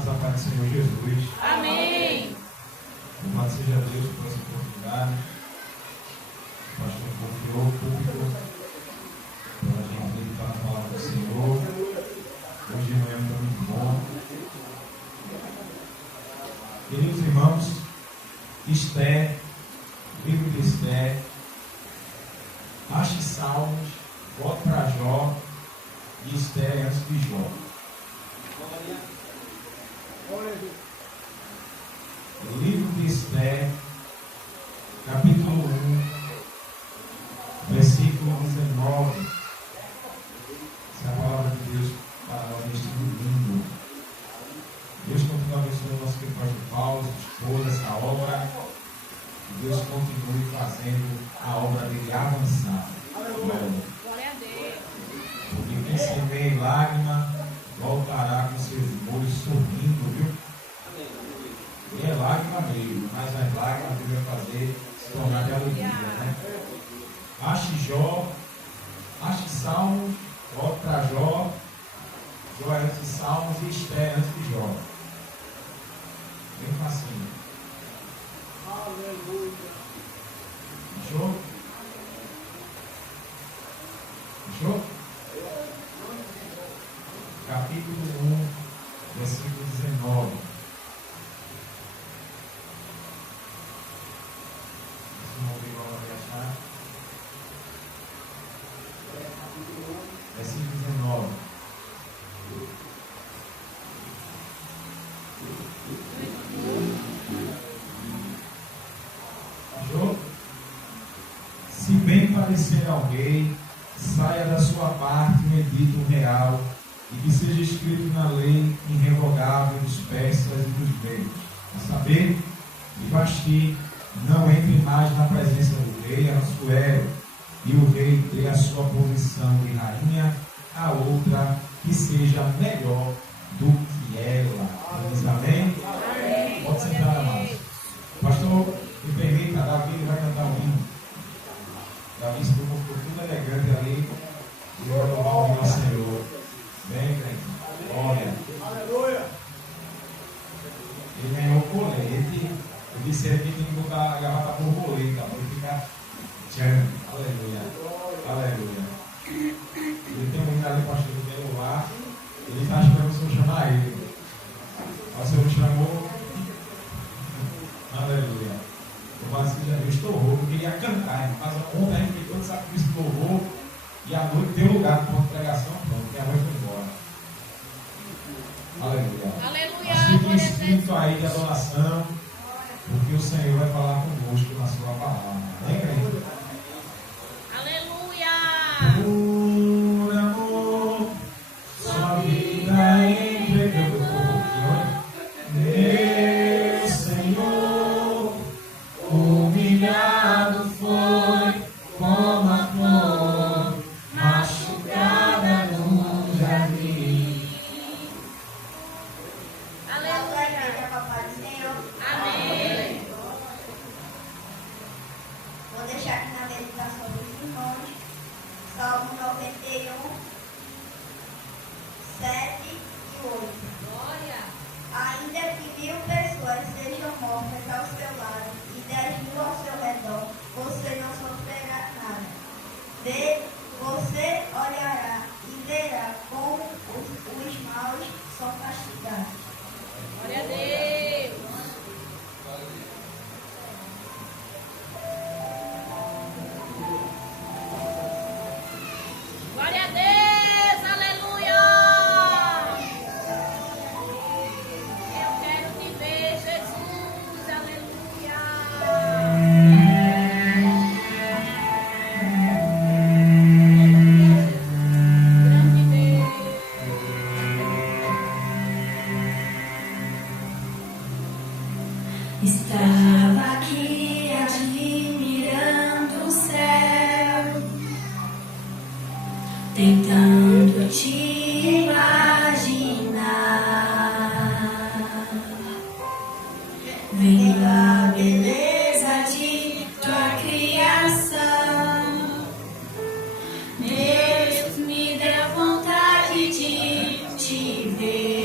amados, a paz do Senhor Jesus. Amém. Louvado seja Deus por essa oportunidade. O pastor confiou o público para a gente meditar na palavra do Senhor. Hoje de manhã foi muito bom. Queridos irmãos, Esther, livro de Esther, ache Salmos, volte para Jó e Esther antes de Jó. O livro de Esther, capítulo 1, versículo 19. Essa é a palavra de Deus para nós neste domingo. Deus continua abençoando o nosso querido pastor Paulo, sua esposa, essa obra. Que Deus continue fazendo a obra dele avançar. Glória a Deus. Porque quem semeia em lágrima voltará com seus molhos sorrindo, viu? E é lágrima mesmo, mas as lágrimas Deus vai fazer se tornar de alegria, né? Ache Jó, ache Salmos, volte para Jó, Jó antes de Salmos e Esther antes de Jó. Bem facinho. Aleluia. Fechou? Fechou? Capítulo 1, versículo 19. Se não ouvir, vai achar. Versículo 19. Fechou? Se bem parecer ao rei, saia da sua parte um edito real e que seja escrito na lei irrevogável dos persas e dos medos, a saber, que Vasti não entre mais na presença do rei Assuero, e o rei dê a sua posição de rainha a outra que seja melhor do que ela. Diz amém? Amém. Pode sentar, amados. Pastor, me permita, Davi vai cantar um hino. Davi se ficou tudo elegante ali e vai louvar o hino ao Senhor. Bem, crente. Olha. Aleluia. Ele ganhou o colete. Eu disse aqui tem que botar a gravata borboleta para ele ficar tchan. Aleluia. Aleluia. Ele tem um hino ali, pastor, que quer louvar. Ele está esperando o Senhor chamar ele. O Senhor me chamou. Aleluia. Louvado seja Deus. Estourou. Eu queria cantar. Mas ontem a gente fez todo sacrifício de louvor. E a noite deu lugar para uma pregação. Pronto. E a noite foi embora. Aleluia. Aleluia. Mas fique em espírito aí de adoração. Porque o Senhor vai falar conosco na sua palavra. Amém, crente? Aleluia. Por amor, sua vida entregou. Meu Senhor, humilhado foi como a flor machucada no jardim. Aleluia. Papai do Senhor. Amém. Vou deixar aqui na meditação dos irmãos, Salmo 91, 7 e 8. Glória. Ainda que 1000 pessoas sejam mortas ao seu lado e 10.000 ao seu redor, você não sofrerá nada. Você olhará e verá como os maus são castigados. Glória a Deus. Glória a Deus. Aleluia. Eu quero te ver, Jesus. Aleluia. Grande Deus. Estava aqui admirando o céu, tentando te imaginar, vendo a beleza de tua criação. Deus me deu vontade de te ver.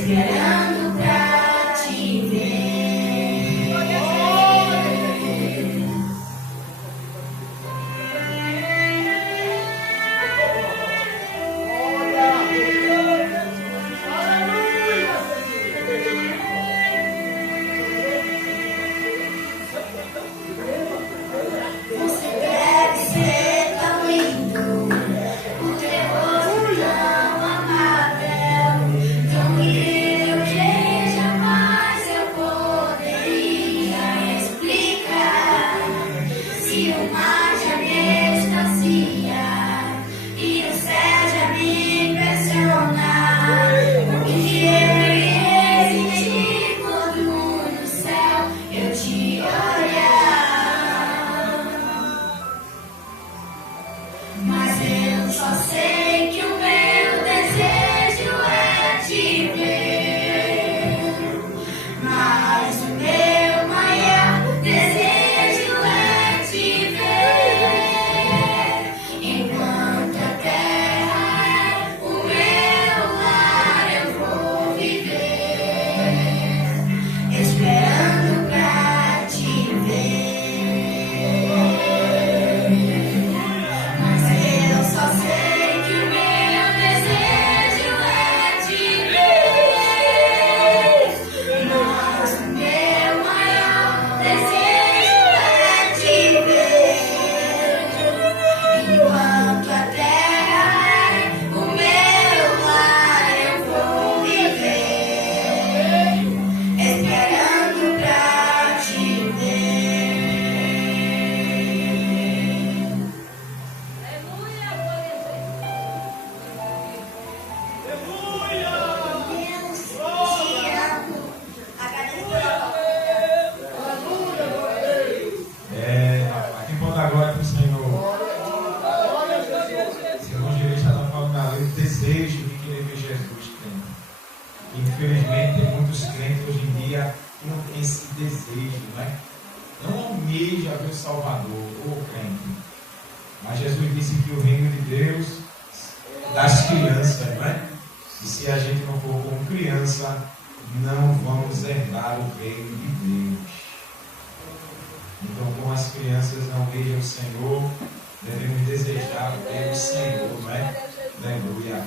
esperando pra te ver. Você deve ser tão lindo, o teu rosto tão amável, tão lindo que jamais eu poderia explicar. Se o mar já me extasia e o céu já me impressiona, o que eu iria sentir quando no céu eu te olhar? Mas eu só sei que o meu desejo é te ver. Mas o meu maior desejo é te ver. Enquanto a terra é o meu lar, eu vou viver, esperando pra te ver. Mas eu só sei que o meu desejo é te ver. Mas o meu maior desejo é te ver. Enquanto a terra é o meu lar, eu vou viver, esperando pra te ver. Aleluia, glória a Deus. Deus te amo. Agradeço. Aqui em Ponta Glória para o Senhor. O evangelista está falando na lei, o desejo de querer ver Jesus crente. Infelizmente, tem muitos crentes hoje em dia que não têm esse desejo, né? Não almeja ver o Salvador ou crente. Mas Jesus disse que o reino de Deus das crianças, não é? E se a gente não for como criança, não vamos herdar o reino de Deus. Então, como as crianças não vejam o Senhor, devemos desejar ver o Senhor, não é? Aleluia.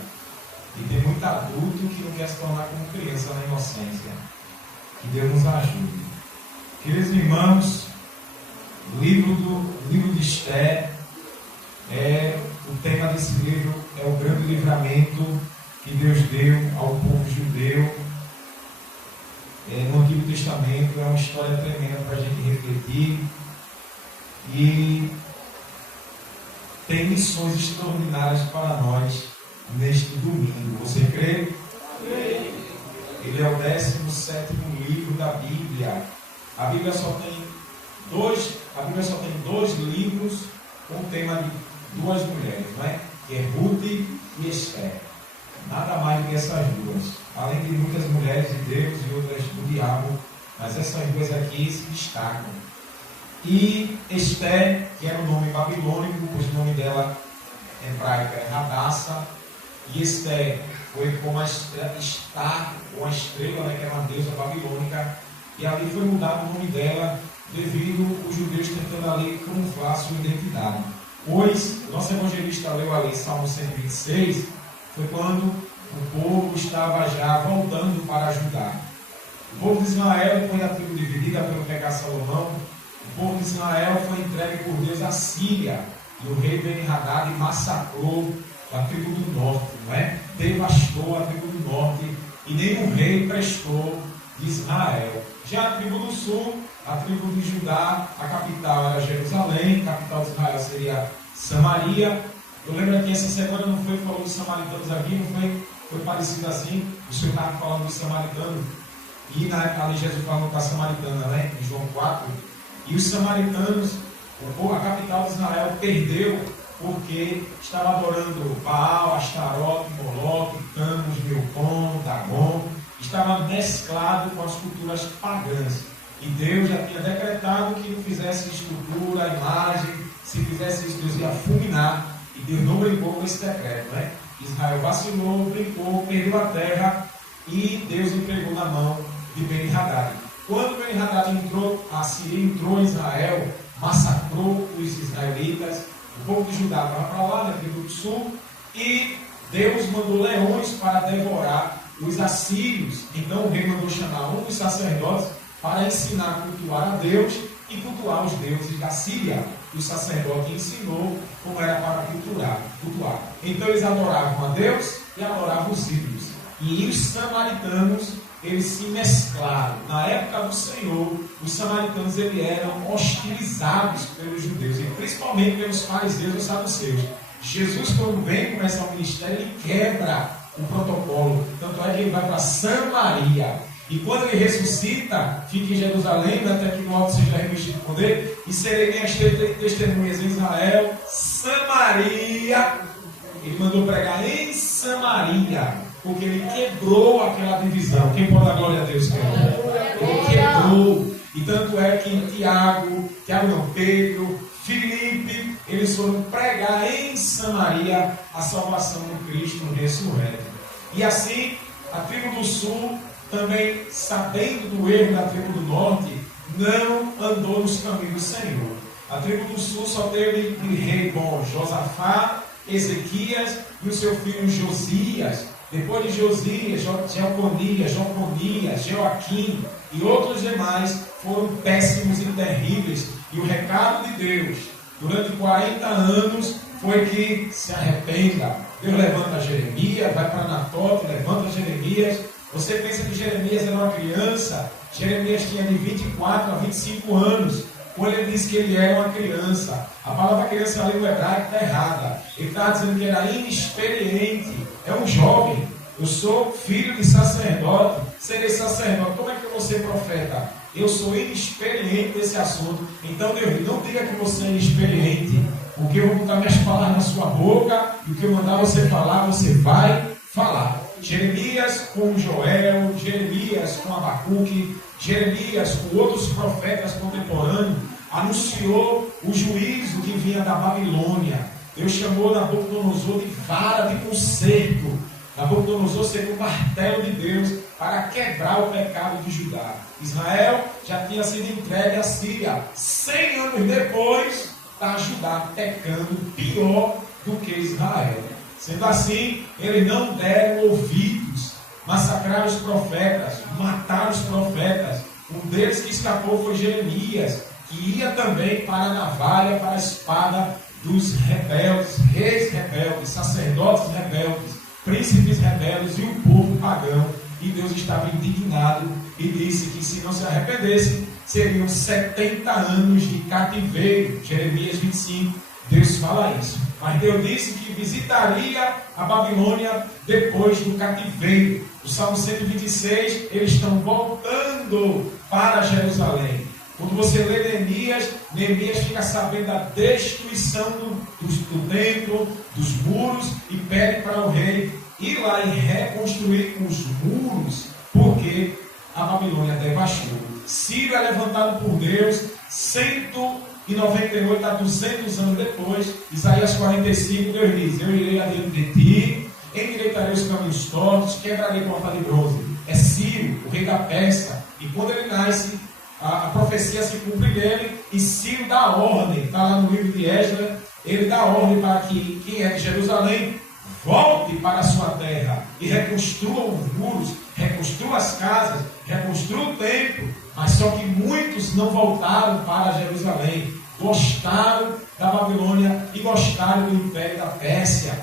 E tem muito adulto que não quer se tornar como criança na inocência. Que Deus nos ajude. Queridos irmãos, o livro de Esther, o tema desse livro é o grande livramento que Deus deu ao povo judeu. No Antigo Testamento é uma história tremenda para a gente refletir. E tem lições extraordinárias para nós neste domingo. Você crê? Amém. Ele é o 17º livro da Bíblia. A Bíblia só tem dois livros com o tema de duas mulheres, não é? Que é Ruth e Esther. Nada mais do que essas duas. Além de muitas mulheres de Deus e outras do diabo, mas essas duas aqui se destacam. E Esther, que era um nome babilônico, pois o nome dela hebraica é Radassa, e Esther foi como a estrela, ou a estrela, né, que era uma deusa babilônica, e ali foi mudado o nome dela devido os judeus tentando ali camuflar sua identidade. Pois, nosso evangelista leu ali Salmo 126, foi quando o povo estava já voltando para Judá. O povo de Israel, depois da tribo dividida pelo pecado de Salomão, o povo de Israel foi entregue por Deus à Síria, e o rei Ben-Hadad massacrou a tribo do norte, não é? Devastou a tribo do norte, e nenhum rei prestou de Israel. Já a tribo do sul, a tribo de Judá, a capital era Jerusalém, a capital de Israel seria Samaria. Eu lembro que essa semana não foi falando dos samaritanos aqui, não foi? Foi parecido assim, o Senhor estava falando dos samaritanos, e ali Jesus falando com a samaritana, né? Em João 4. E os samaritanos, a capital de Israel, perdeu porque estava adorando Baal, Astarote, Moloque, Camus, Milcom, Dagon, estava mesclado com as culturas pagãs. E Deus já tinha decretado que não fizesse escultura, imagem, se fizesse isso, Deus ia fulminar. E Deus não brincou com esse decreto, né? Israel vacilou, brincou, perdeu a terra, e Deus entregou na mão de Ben-Hadad. Quando Ben-Hadad entrou, a Síria entrou em Israel, massacrou os israelitas, o povo de Judá estava para lá, na tribo do sul, e Deus mandou leões para devorar os assírios. Então o rei mandou chamar um dos sacerdotes para ensinar a cultuar a Deus e cultuar os deuses da Síria. O sacerdote ensinou como era para cultuar. Então eles adoravam a Deus e adoravam os ídolos. E os samaritanos, eles se mesclaram. Na época do Senhor, os samaritanos eles eram hostilizados pelos judeus, e principalmente pelos fariseus e os saduceus. Jesus, quando vem começar o ministério, ele quebra o protocolo. Tanto é que ele vai para Samaria. E quando ele ressuscita, fica em Jerusalém, até que no alto seja revestido de poder, e serei minhas testemunhas em Israel, Samaria. Ele mandou pregar em Samaria, porque ele quebrou aquela divisão. Quem pode dar glória a Deus? Ele quebrou. E tanto é que Tiago não, Pedro, Filipe, eles foram pregar em Samaria a salvação do Cristo ressurreto. E assim, a tribo do sul, também sabendo do erro da tribo do norte, não andou nos caminhos do Senhor. A tribo do sul só teve de rei bom Josafá, Ezequias e o seu filho Josias. Depois de Josias, Jeconias, Joaquim e outros demais foram péssimos e terríveis. E o recado de Deus durante 40 anos foi que se arrependa. Deus levanta Jeremias, vai para Anatote, levanta Jeremias. Você pensa que Jeremias era uma criança? Jeremias tinha de 24 a 25 anos. Quando ele disse que ele era uma criança, a palavra criança ali no hebraico está errada. Ele estava dizendo que era inexperiente. É um jovem. Eu sou filho de sacerdote, serei sacerdote. Como é que eu vou ser profeta? Eu sou inexperiente nesse assunto. Então, Deus, não diga que você é inexperiente, porque eu vou botar minhas palavras na sua boca, e o que eu mandar você falar, você vai falar. Jeremias com Joel, Jeremias com Abacuque, Jeremias com outros profetas contemporâneos, anunciou o juízo que vinha da Babilônia. Deus chamou Nabucodonosor de vara de concerto. Nabucodonosor seria o martelo de Deus para quebrar o pecado de Judá. Israel já tinha sido entregue à Síria. 100 anos depois, está Judá pecando pior do que Israel. Sendo assim, eles não deram ouvidos, massacraram os profetas, mataram os profetas. Um deles que escapou foi Jeremias, que ia também para a navalha, para a espada dos rebeldes, reis rebeldes, sacerdotes rebeldes, príncipes rebeldes e o povo pagão. E Deus estava indignado e disse que se não se arrependesse, seriam 70 anos de cativeiro. Jeremias 25, Deus fala isso. Mas Deus disse que visitaria a Babilônia depois do cativeiro. O Salmo 126, eles estão voltando para Jerusalém. Quando você lê Neemias fica sabendo da destruição do templo, dos muros, e pede para o rei ir lá e reconstruir os muros, porque a Babilônia devastou. Sírio é levantado por Deus 198 a 200 anos depois. Isaías 45, Deus diz: eu irei adiante de ti, endireitarei os caminhos tortos, quebrarei porta de bronze. É Ciro, o rei da Pérsia, e quando ele nasce, a profecia se cumpre dele, e Ciro dá ordem, está lá no livro de Esdras, ele dá ordem para que quem é de Jerusalém volte para a sua terra e reconstrua os muros, reconstrua as casas, reconstrua o templo. Mas só que muitos não voltaram para Jerusalém, gostaram da Babilônia e gostaram do Império da Pérsia.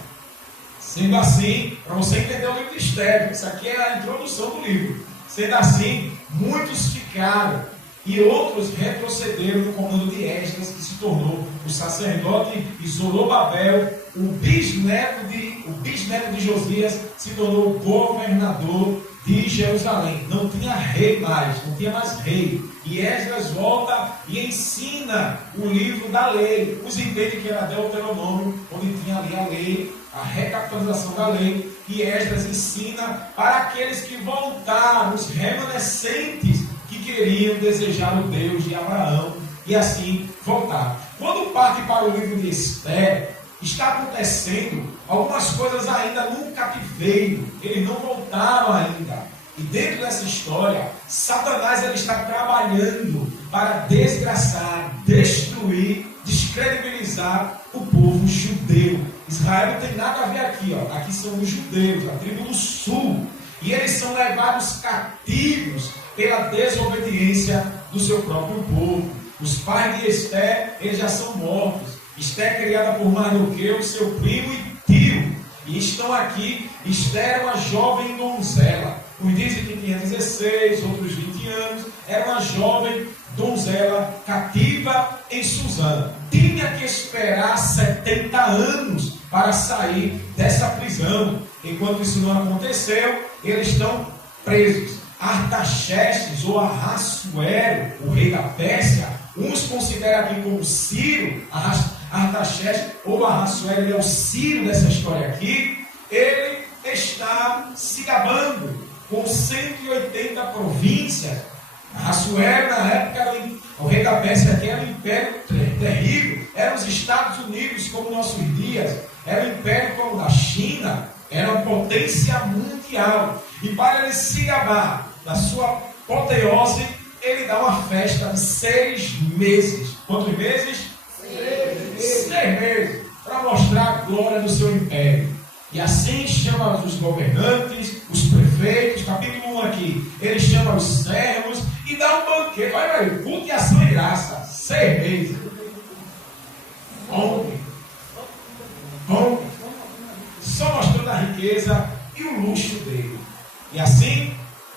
Sendo assim, para você entender o livro de Esdras, isso aqui é a introdução do livro. Sendo assim, muitos ficaram e outros retrocederam no comando de Esdras, que se tornou o sacerdote, e Zorobabel, o bisneto de Josias, se tornou o governador de Jerusalém. Não tinha rei mais, não tinha mais rei. E Esdras volta e ensina o livro da lei. Os entende que era Deuteronômio, onde tinha ali a lei, a recapitalização da lei. E Esdras ensina para aqueles que voltaram, os remanescentes que queriam desejar o Deus de Abraão, e assim voltar. Quando parte para o livro de Esther, está acontecendo algumas coisas ainda no cativeiro. Eles não voltaram ainda. E dentro dessa história, Satanás ele está trabalhando para desgraçar, destruir, descredibilizar o povo judeu. Israel não tem nada a ver aqui, ó. Aqui são os judeus, a tribo do sul. E eles são levados cativos pela desobediência do seu próprio povo. Os pais de Esté, eles já são mortos. Esté é criada por Mardoqueu, seu primo e tio. E estão aqui. Esté era uma jovem donzela. Uns dizem que tinha 16, outros 20 anos. Era uma jovem donzela cativa em Susã. Tinha que esperar 70 anos para sair dessa prisão. Enquanto isso não aconteceu, eles estão presos. Artaxerxes ou Ahasuero, o rei da Pérsia, uns consideram aqui como Ciro. Artaxerxes ou Ahasuero, ele é o Ciro dessa história aqui. Ele está se gabando com 180 províncias. Ahasuero, na época, o rei da Pérsia aqui era um império terrível. Eram os Estados Unidos como nossos dias. Era um império como o da China. Era uma potência mundial. E para ele se gabar da sua apoteose, ele dá uma festa de 6 meses. Quantos meses? 6 meses. Para mostrar a glória do seu império. E assim chama os governantes, os prefeitos, capítulo 1 aqui. Ele chama os servos e dá um banquete. Olha aí, culto e ação e graça. 6 meses. Fome. Só mostrando a riqueza e o luxo dele. E assim,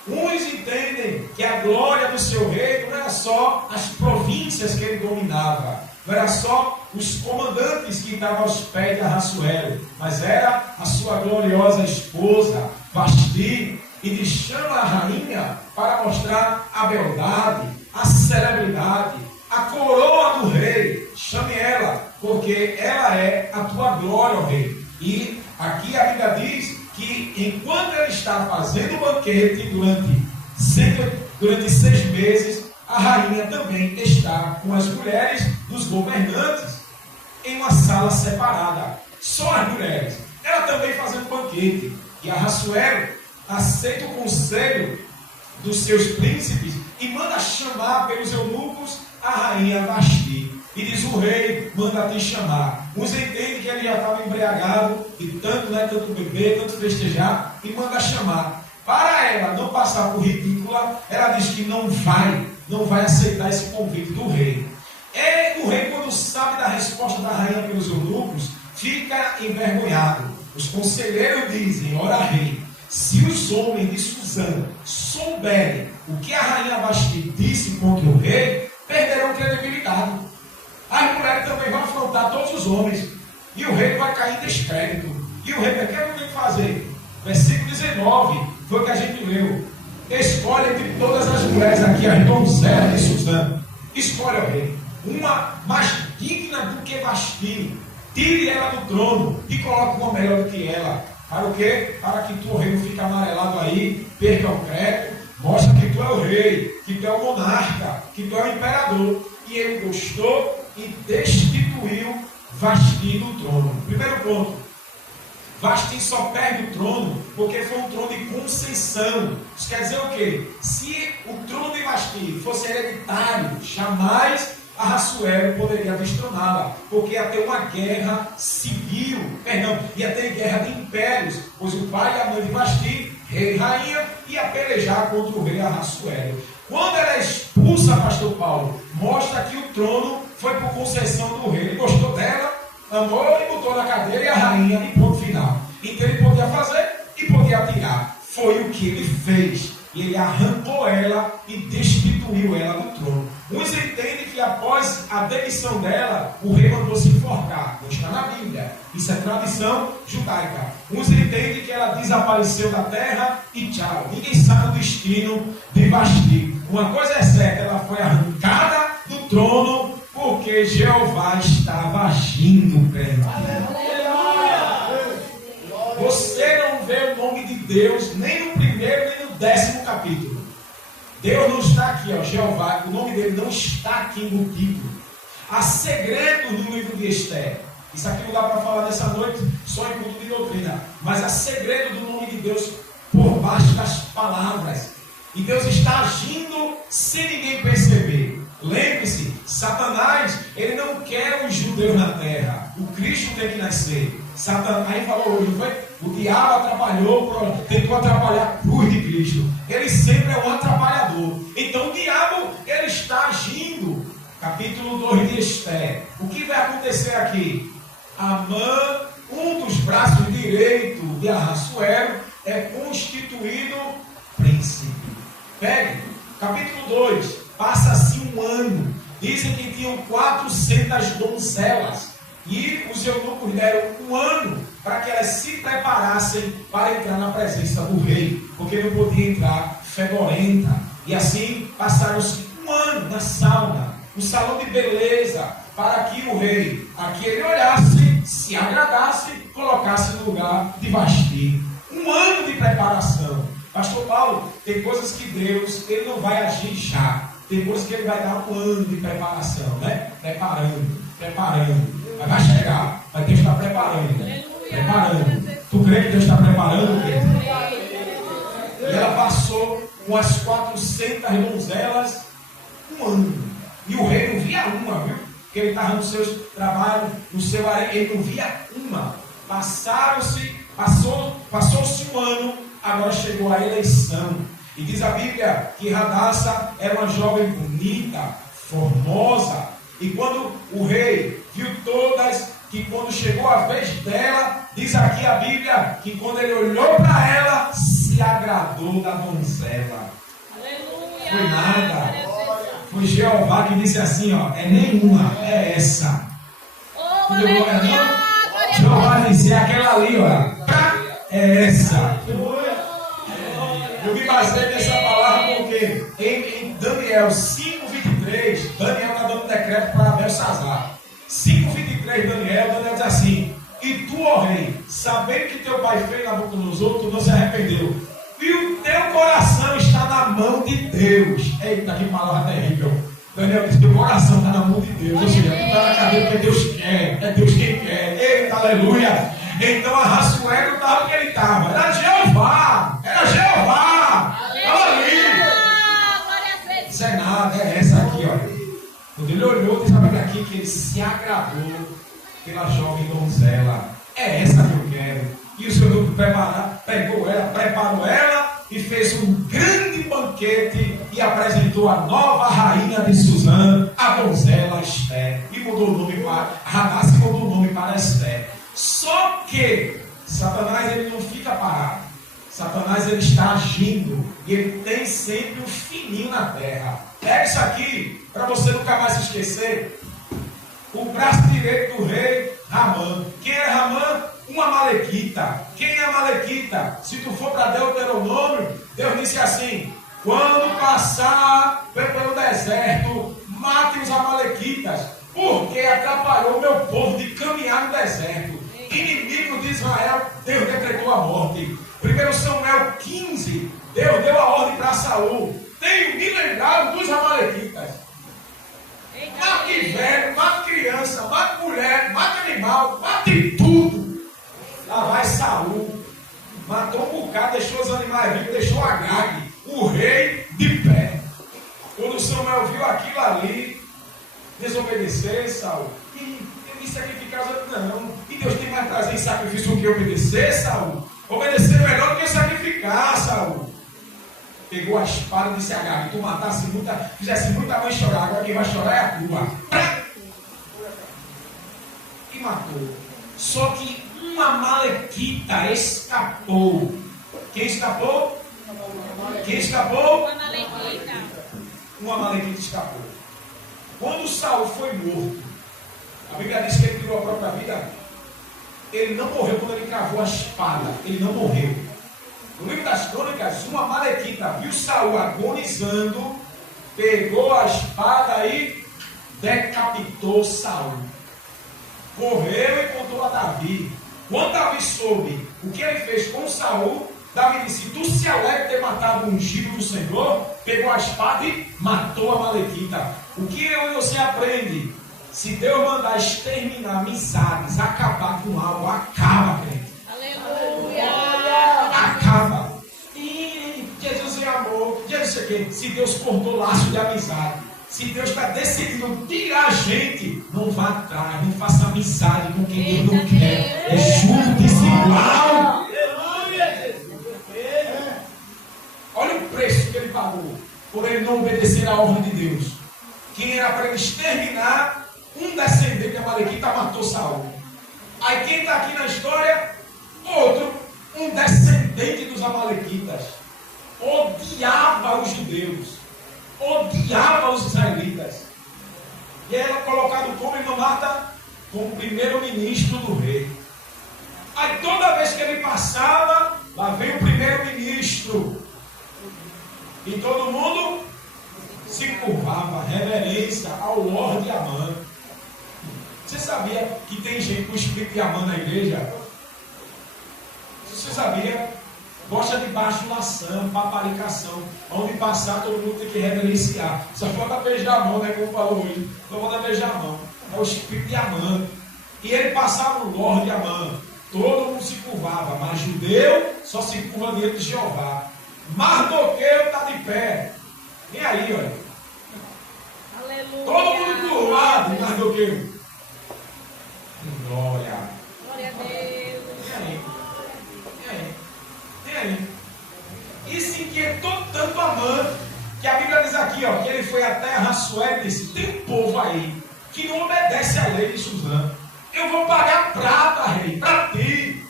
uns entendem que a glória do seu reino não era só as províncias que ele dominava, não era só os comandantes que estavam aos pés de Ahasuero, mas era a sua gloriosa esposa, Vasti. E lhe chama a rainha para mostrar a beldade, a celebridade, a coroa do rei. Chame ela, porque ela é a tua glória, ó rei. E aqui a Bíblia diz que enquanto ele está fazendo o banquete durante 6 meses, a rainha também está com as mulheres dos governantes em uma sala separada. Só as mulheres. Ela também fazendo banquete. E Ahasuero aceita o conselho dos seus príncipes e manda chamar pelos eunucos a rainha Vasti. E diz: o rei manda te chamar. Uns entendem que ele já estava embriagado e tanto beber, tanto festejar, e manda chamar. Para ela não passar por ridícula, ela diz que não vai aceitar esse convite do rei. E o rei, quando sabe da resposta da rainha pelos eunucos, fica envergonhado. Os conselheiros dizem: ora, rei, se os homens de Susã souberem o que a rainha Vasti disse contra o rei, perderão credibilidade. As mulheres também vão afrontar todos os homens. E o rei vai cair em descrédito. E o rei, o que ele tem que fazer? Versículo 19, foi o que a gente leu. Escolhe entre todas as mulheres aqui, as donzelas de Susã. Escolhe o rei. Uma mais digna do que Vasti. Tire ela do trono e coloque uma melhor do que ela. Para o quê? Para que tu, o rei, não fique amarelado aí, perca o crédito, mostra que tu é o rei, que tu é o monarca, que tu é o imperador. E ele gostou e destituiu Vasti do trono. Primeiro ponto: Vasti só perde o trono porque foi um trono de concessão. Isso quer dizer o quê? Se o trono de Vasti fosse hereditário, jamais Ahasuero poderia destroná-la, porque ia ter uma guerra civil, ia ter guerra de impérios, pois o pai e a mãe de Vasti, rei e rainha, ia pelejar contra o rei Ahasuero. Quando ela é expulsa, pastor Paulo, mostra que o trono foi por concessão do rei. Ele gostou dela, amou e botou na cadeira, e a rainha, e ponto final. Então ele podia fazer e podia tirar. Foi o que ele fez. E ele arrancou ela e destituiu ela do trono. Uns entendem que após a demissão dela, o rei mandou se enforcar. Não está na Bíblia. Isso é tradição judaica. Uns entendem que ela desapareceu da terra e tchau. Ninguém sabe o destino de Vasti. Uma coisa é certa, ela foi arrancada do trono porque Jeová estava agindo, crente. Você não vê o nome de Deus nem no primeiro nem no 10º capítulo. Deus não está aqui, ó, Jeová, o nome dele não está aqui no título. Há segredos no livro de Esther. Isso aqui não dá para falar nessa noite, só em culto de doutrina. Mas há segredo do nome de Deus por baixo das palavras. E Deus está agindo sem ninguém perceber. Lembre-se, Satanás, ele não quer os judeus na terra. O Cristo tem que nascer. Satanás falou hoje, não foi? O diabo atrapalhou, tentou atrapalhar a cruz de Cristo. Ele sempre é um atrapalhador. Então o diabo, ele está agindo. Capítulo 2 de Esther. O que vai acontecer aqui? Amã, um dos braços direitos de Ahasuero, é constituído príncipe. Pegue, capítulo 2. Passa-se um ano. Dizem que tinham 400 donzelas. E os eunucos deram um ano para que elas se preparassem para entrar na presença do rei. Porque não podia entrar fedorenta. E assim passaram-se um ano na sauna, no salão de beleza, para que o rei, a que ele olhasse, se agradasse, colocasse no lugar de Vasti. Um ano de preparação. Pastor Paulo, tem coisas que Deus, ele não vai agir já. Tem coisas que ele vai dar um ano de preparação, né? Preparando. Mas vai chegar. Mas Deus está preparando. Preparando. Tu crê que Deus está preparando? E ela passou com as 400 donzelas um ano. E o rei não via uma, viu? Porque ele estava nos seus trabalhos, no seu harém, ele não via uma. Passou-se um ano, agora chegou a eleição. E diz a Bíblia que Hadassa era uma jovem bonita, formosa. E quando o rei viu todas, que quando chegou a vez dela, diz aqui a Bíblia que quando ele olhou para ela, se agradou da donzela. Aleluia. Foi nada. Foi Jeová que disse assim, ó, é nenhuma, é essa. Oh, Não deu glória, aleluia. não? Jeová disse, é aquela ali, ó, é essa. Eu me baseei nessa palavra porque em Daniel 5:23, Daniel está dando decreto para Belsazar. 5:23, Daniel diz assim: e tu, ó rei, sabendo que teu pai fez Nabucodonosor, tu não se arrependeu. E o teu coração está na mão de Deus. Eita, que palavra terrível. Daniel disse: teu coração está na mão de Deus. Ou seja, tu está na cadeira porque Deus quer. É Deus quem quer. Eita, aleluia. Então Ahasuero não estava onde ele estava. Era Jeová. Era Jeová. Isso é nada, é essa aqui, olha. Quando ele olhou, diz a Bíblia aqui que ele se agradou pela jovem donzela. É essa que eu quero. E o Senhor preparou ela e fez um grande banquete e apresentou a nova rainha de Suzã, a donzela Esther. E mudou o nome para Hadassa, mudou o nome para Esther. Só que Satanás ele não fica parado. Satanás ele está agindo e ele tem sempre um fininho na terra. Pega isso aqui para você nunca mais se esquecer. O braço direito do rei Ramã. Quem era Ramã? Uma malequita. Quem é a malequita? Se tu for para Deuteronômio, Deus disse assim: quando passar pelo deserto, mate os amalequitas, porque atrapalhou o meu povo de caminhar no deserto. Inimigo de Israel, Deus decretou a morte. 1 Samuel 15, Deus deu a ordem para Saul: tenho me lembrado dos amalequitas. Mate velho, mate criança, mate mulher, mate animal, mate tudo. Lá vai Saul, matou um bocado, deixou os animais vivos, deixou Agag, o rei, de pé. Quando Samuel viu aquilo ali, desobedecer, Saul. E eu me sacrificar, não. E Deus tem mais prazer em sacrifício do que obedecer, Saul. Obedecer é melhor do que sacrificar, Saul. Pegou a espada e disse a Agag: tu matasse muita, fizesse muita mãe chorar, agora quem vai chorar é a tua. E matou. Só que uma malequita escapou. Quem escapou? Quem escapou? Uma malequita. Uma malequita escapou. Quando Saul foi morto, a Bíblia diz que ele tirou a própria vida. Ele não morreu quando ele cravou a espada. Ele não morreu. No livro das Crônicas, uma malequita viu Saul agonizando, pegou a espada e decapitou Saul. Correu e contou a Davi. Quando Davi soube o que ele fez com Saul, Davi disse: tu se alegra ter matado o ungido do Senhor? Pegou a espada e matou a malequita. O que eu e você aprende? Se Deus mandar exterminar amizades, acabar com algo, acaba, crente. Aleluia. Acaba. E Jesus é amor. Jesus é o quê? Se Deus cortou laço de amizade, se Deus está decidindo tirar a gente, não vá atrás, não faça amizade com quem Deus não quer. É justo desigual. Olha o preço que ele pagou por ele não obedecer à ordem de Deus. Quem era para ele exterminar um descendente amalequita matou Saul. Aí quem está aqui na história? Outro, um descendente dos amalequitas. Odiava os judeus. Odiava os israelitas. E era colocado como irmã Marta? Como primeiro-ministro do rei. Aí toda vez que ele passava, lá vem o primeiro-ministro. E todo mundo se curvava, reverência ao Lorde Amã. Você sabia que tem gente com o espírito de Amã na igreja? Você sabia? Gosta de bajulação, paparicação. Onde passar, todo mundo tem que reverenciar. Só falta beijar a mão, né? Como falou hoje. Só falta beijar a mão. É o espírito de Amã. E ele passava o Lorde Amã. Todo mundo se curvava, mas judeu só se curva diante de Jeová. Mardoqueu está de pé. E aí, olha. Aleluia. Todo mundo curvado, Mardoqueu. Glória. Glória a Deus. E aí? Isso inquietou tanto Amã, que a Bíblia diz aqui, ó, que ele foi até Arraçoé e disse: tem um povo aí que não obedece à lei de Suzã. Eu vou pagar prata, rei, para ti.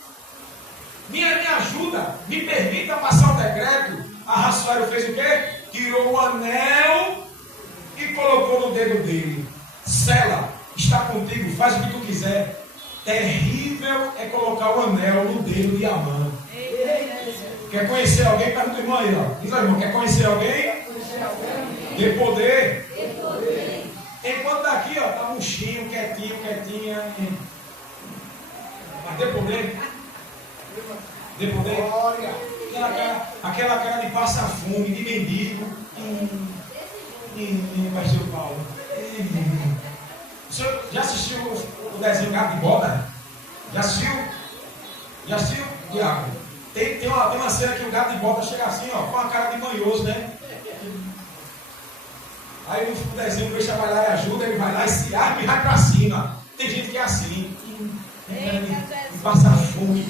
Me ajuda, me permita passar o decreto. Arraçoé fez o quê? Tirou o anel e colocou no dedo dele. Sela, está contigo, faz o que tu quiser. Terrível é colocar o anel no dedo de Amã. Quer conhecer alguém? Pergunta o irmão aí, ó. Diz aí, irmão, quer conhecer alguém? Dê poder. Enquanto tá aqui, ó, tá murchinho, quietinha. Mas dê poder. Dê poder. Aquela cara de passa-fome, de mendigo. Pastor Paulo. O senhor já assistiu o desenho Gato de Bota? Já assistiu? Diabo. Tem uma cena que o gato de bota chega assim, ó, com a cara de manhoso, né? Aí no desenho o bicho vai lá e ajuda, ele vai lá e se arma e vai pra cima. Tem gente que é assim. Passa fome.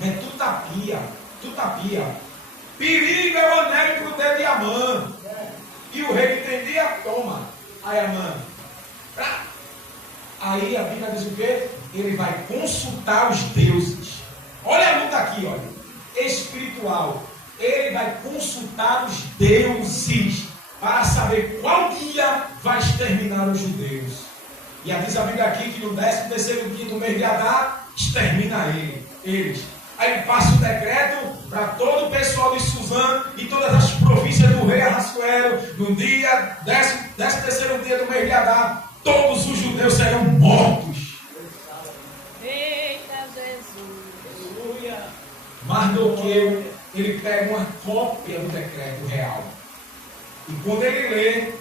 É tudo tapia. Perigo é o anel pro dedo de Amã. E o rei entendia, toma. Aí Amã. Aí a Bíblia diz o quê? Ele vai consultar os deuses. Olha a luta aqui, olha. Espiritual. Ele vai consultar os deuses para saber qual dia vai exterminar os judeus. E diz a Bíblia aqui que no 13º dia do mês de Adar, extermina eles. Aí ele passa o decreto para todo o pessoal de Suzã e todas as províncias do rei Ahasuero. No dia 13º dia do mês de Adar, todos os judeus serão mortos. Eita Jesus. Aleluia. Mardoqueu, ele pega uma cópia do decreto real. E quando ele lê,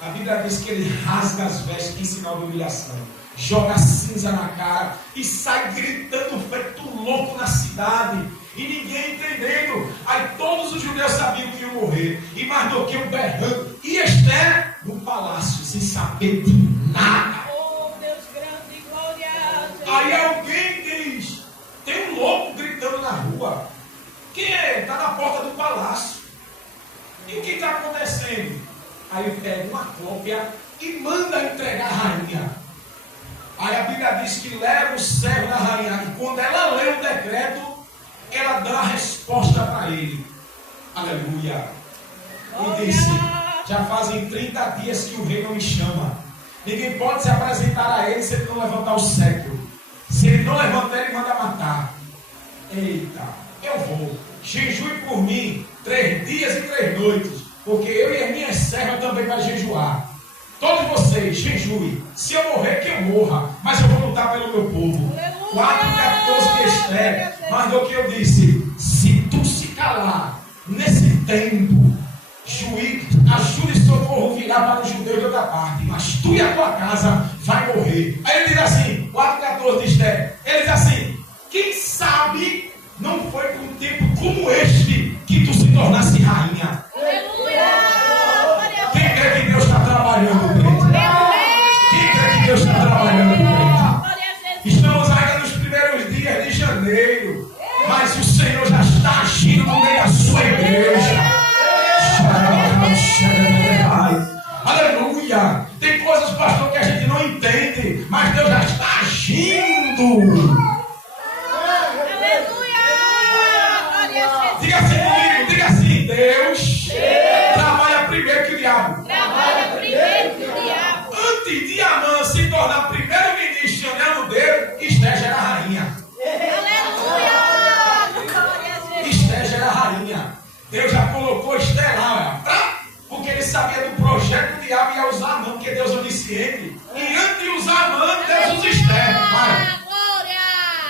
a Bíblia diz que ele rasga as vestes em sinal de humilhação. Joga cinza na cara e sai gritando feito louco na cidade. E ninguém entendendo. Aí todos os judeus sabiam que iam morrer. E Mardoqueu berrando. E Esther no palácio, sem saber de nada. Oh, Deus grande e glorioso. Aí alguém diz: tem um louco gritando na rua. Quem é? Está na porta do palácio. E o que está acontecendo? Aí pega uma cópia e manda entregar a rainha. Aí a Bíblia diz que leva o servo da rainha. E quando ela lê o decreto, ela dá a resposta para ele. Aleluia. E disse: já fazem 30 dias que o rei não me chama. Ninguém pode se apresentar a ele se ele não levantar o cetro. Se ele não levantar, ele manda matar. Eita, eu vou. Jejue por mim 3 dias e 3 noites. Porque eu e as minhas servas também vai jejuar. Todos vocês, jejue. Se eu morrer, que eu morra. Mas eu vou lutar pelo meu povo. 4:14 de Esther. Mas o que eu disse: se tu se calar nesse tempo, ajude socorro virá para os judeus de outra parte, mas tu e a tua casa vai morrer. Aí ele diz assim, 4,14 de Esther, ele diz assim, quem sabe não foi por um tempo como este que tu se tornasse rainha. Quem crê que Deus está trabalhando, crente? Quem crê que Deus está trabalhando, crente? Estamos ainda nos primeiros dias de janeiro, mas o Senhor já está agindo no meio da sua igreja. Aleluia! Tem coisas, pastor, que a gente não entende, mas Deus já está agindo. Diga assim comigo, diga assim, Deus trabalha primeiro que o diabo. Antes de Amã se tornar primeiro-ministro e anel no dedo, Esther já era rainha. Esther já era rainha. Deus já colocou Esther lá, porque ele sabia do projeto que o diabo ia usar Amã, porque Deus é onisciente. E antes de usar Amã, Deus usa Esther.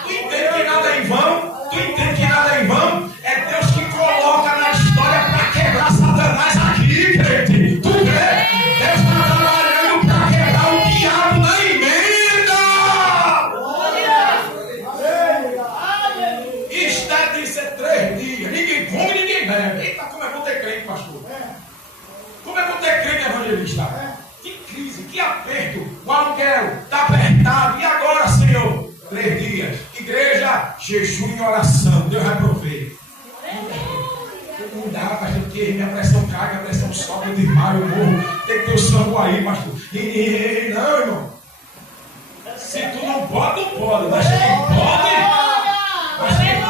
Tu entende que nada é em vão? Tu entende que nada é em vão? É Deus que coloca na história para quebrar Satanás aqui, crente. Tu crê? Deus está trabalhando para quebrar o diabo na emenda. Esther disse 3 dias. Ninguém come, ninguém bebe. Eita, como é bom ter crente, pastor. Como é bom ter crente, evangelista. Que crise, que aperto. O aluguel está apertado. E agora, Senhor? 3 dias. Igreja, jejum e oração. Deus vai prover. Não dá, pastor, porque minha pressão cai, minha pressão sobe, eu desmaio, eu morro. Tem que ter o sangue aí, pastor. Não, irmão. Se tu não pode, não pode. Mas se tu pode, mas se tu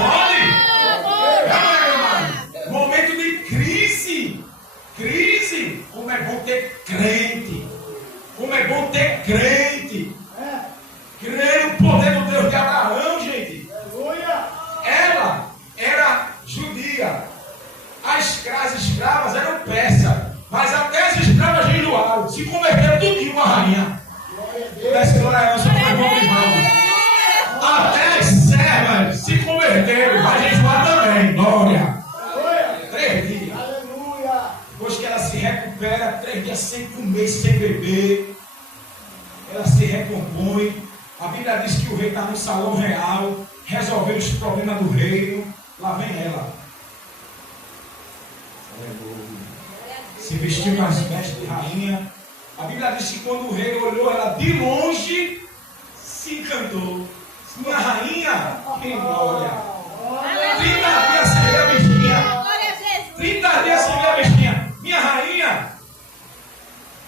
pode. Momento de crise. Crise. Como é bom ter crente. Como é bom ter crente. Crer no poder do Deus de Abraão, gente. Ela era judia. As escravas eram persas. Mas até as escravas de Ilual se converteram tudinho uma rainha. Desce glória a Deus, foi bom demais. Até as servas se converteram. Mas Jejuá também, glória. 3 dias. Depois que ela se recupera, 3 dias sem comer, sem beber. Ela se recompõe. A Bíblia diz que o rei está no salão real, resolvendo os problemas do reino. Lá vem ela. Se vestiu nas vestes de rainha. A Bíblia diz que quando o rei olhou ela de longe, se encantou. Minha rainha, que glória. 30 dias sem ver a bichinha. 30 dias sem ver a bichinha. Minha rainha,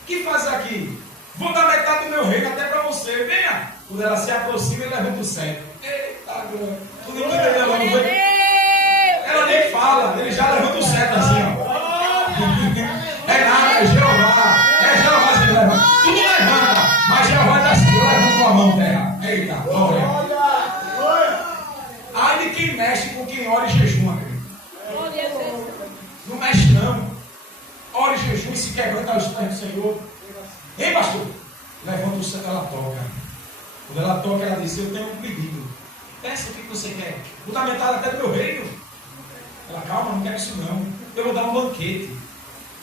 o que faz aqui? Vou dar metade do meu reino até para você. Venha. Quando ela se aproxima, ele levanta o cetro. Eita, glória. Tu não entendeu, não foi? Ela nem fala, ele já levanta o cetro assim, ó. É nada, é Jeová. É Jeová que levanta. Tu não levanta, mas Jeová já se levanta com a mão, terra. Eita, glória. Ai de quem mexe com quem ora e jejuma, querido. Não mexe, não. Ora e jejum e se quebranta aos pés do Senhor. Ei, pastor? Levanta o cetro, ela toca. Quando ela toca, ela diz, eu tenho um pedido. Peça o que você quer. Vou dar metade até do meu reino. Ela, calma, não quero isso não. Eu vou dar um banquete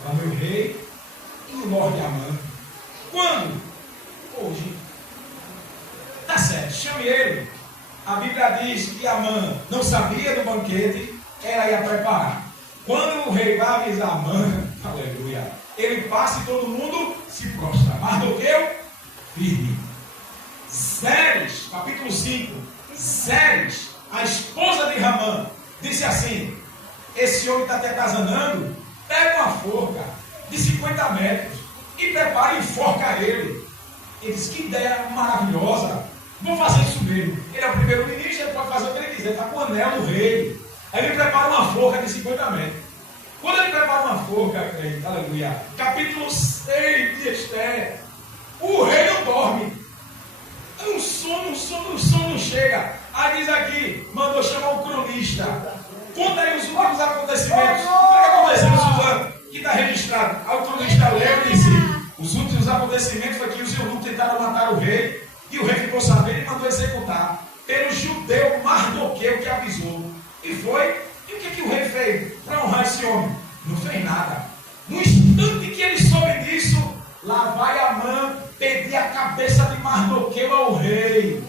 para meu rei e o Lorde Amã. Quando? Hoje. Tá certo, chame ele. A Bíblia diz que Amã não sabia do banquete, ela ia preparar. Quando o rei vai avisar Amã, aleluia, ele passa e todo mundo se prostra. Mardoqueu, firme. Zeres, capítulo 5, Zeres, a esposa de Ramã, disse assim, esse homem está até casanando, pega uma forca de 50 metros e prepara e enforca ele. Ele disse, que ideia maravilhosa, vou fazer isso mesmo. Ele é o primeiro-ministro, ele pode fazer o que ele quiser, ele está com o anel do rei. Aí ele prepara uma forca de 50 metros. Quando ele prepara uma forca, aleluia, capítulo 6 de Esther, o rei não dorme. O sono não chega. Aí diz aqui, mandou chamar o cronista. Conta aí os últimos acontecimentos. O que aconteceu, Suzano? Que está registrado. Aí o cronista leu e disse, os últimos acontecimentos foi que os eunucos tentaram matar o rei. E o rei ficou sabendo e mandou executar. Pelo judeu Mardoqueu que avisou. E foi. E o que o rei fez para honrar esse homem? Não fez nada. No instante que ele soube cabeça de Mardoqueu ao rei.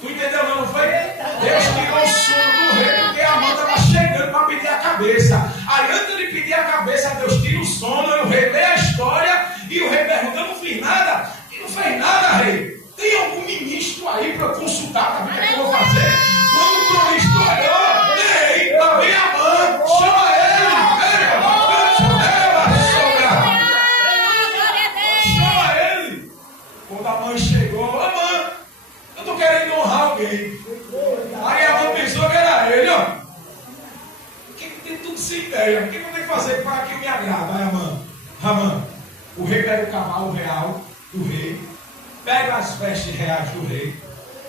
Tu entendeu, não foi? Deus tirou o sono do rei porque Amã estava chegando para pedir a cabeça. Aí antes de pedir a cabeça, Deus tira o sono, e o rei lê a história, e o rei pergunta: eu não fiz nada? E não fez nada, rei. Tem algum ministro aí para eu consultar para ver o que eu vou fazer? Quando o cronista olhou, ei, lá vem Amã, chama ele, chama ele. Quando Amã chegou, Amã, eu estou querendo honrar alguém. Aí Amã pensou que era ele, ó. Que tem tudo sem ideia. O que eu tenho que fazer para que me agrada? Aí Amã, o rei pega o cavalo real do rei, pega as vestes reais do rei,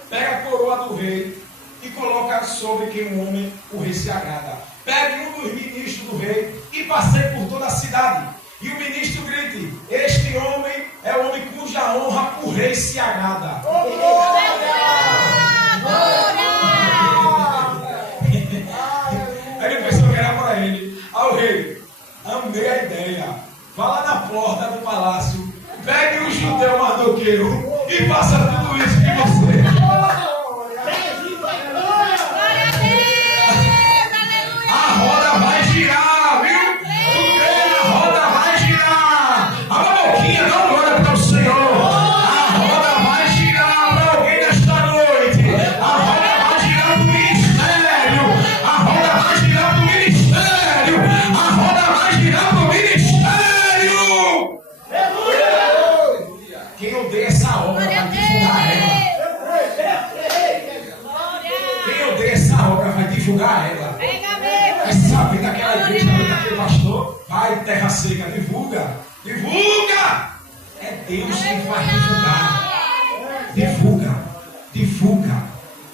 pega a coroa do rei e coloca sobre quem o homem, o rei se agrada. Pegue um dos ministros do rei e passeie por toda a cidade. E o ministro grite: este homem é o homem cuja honra o rei se agrada. Aí ele pensou que era para ele. Aí o rei: amei a ideia. Vá lá na porta do palácio, pegue o judeu Mardoqueu e faça tudo isso que você. A roda vai girar, viu? Tu crê? A roda vai girar. A boquinha não olha para o Senhor. A roda vai girar para alguém nesta noite. A roda vai girar para o ministério. A roda vai girar para o ministério. A roda vai girar para o ministério. Quem odeia essa obra vai divulgar ela. Quem odeia essa obra vai divulgar ela. Vai saber daquela igreja, daquele pastor. Vai, terra seca, divulga. Divulga! É Deus quem vai divulgar. Divulga.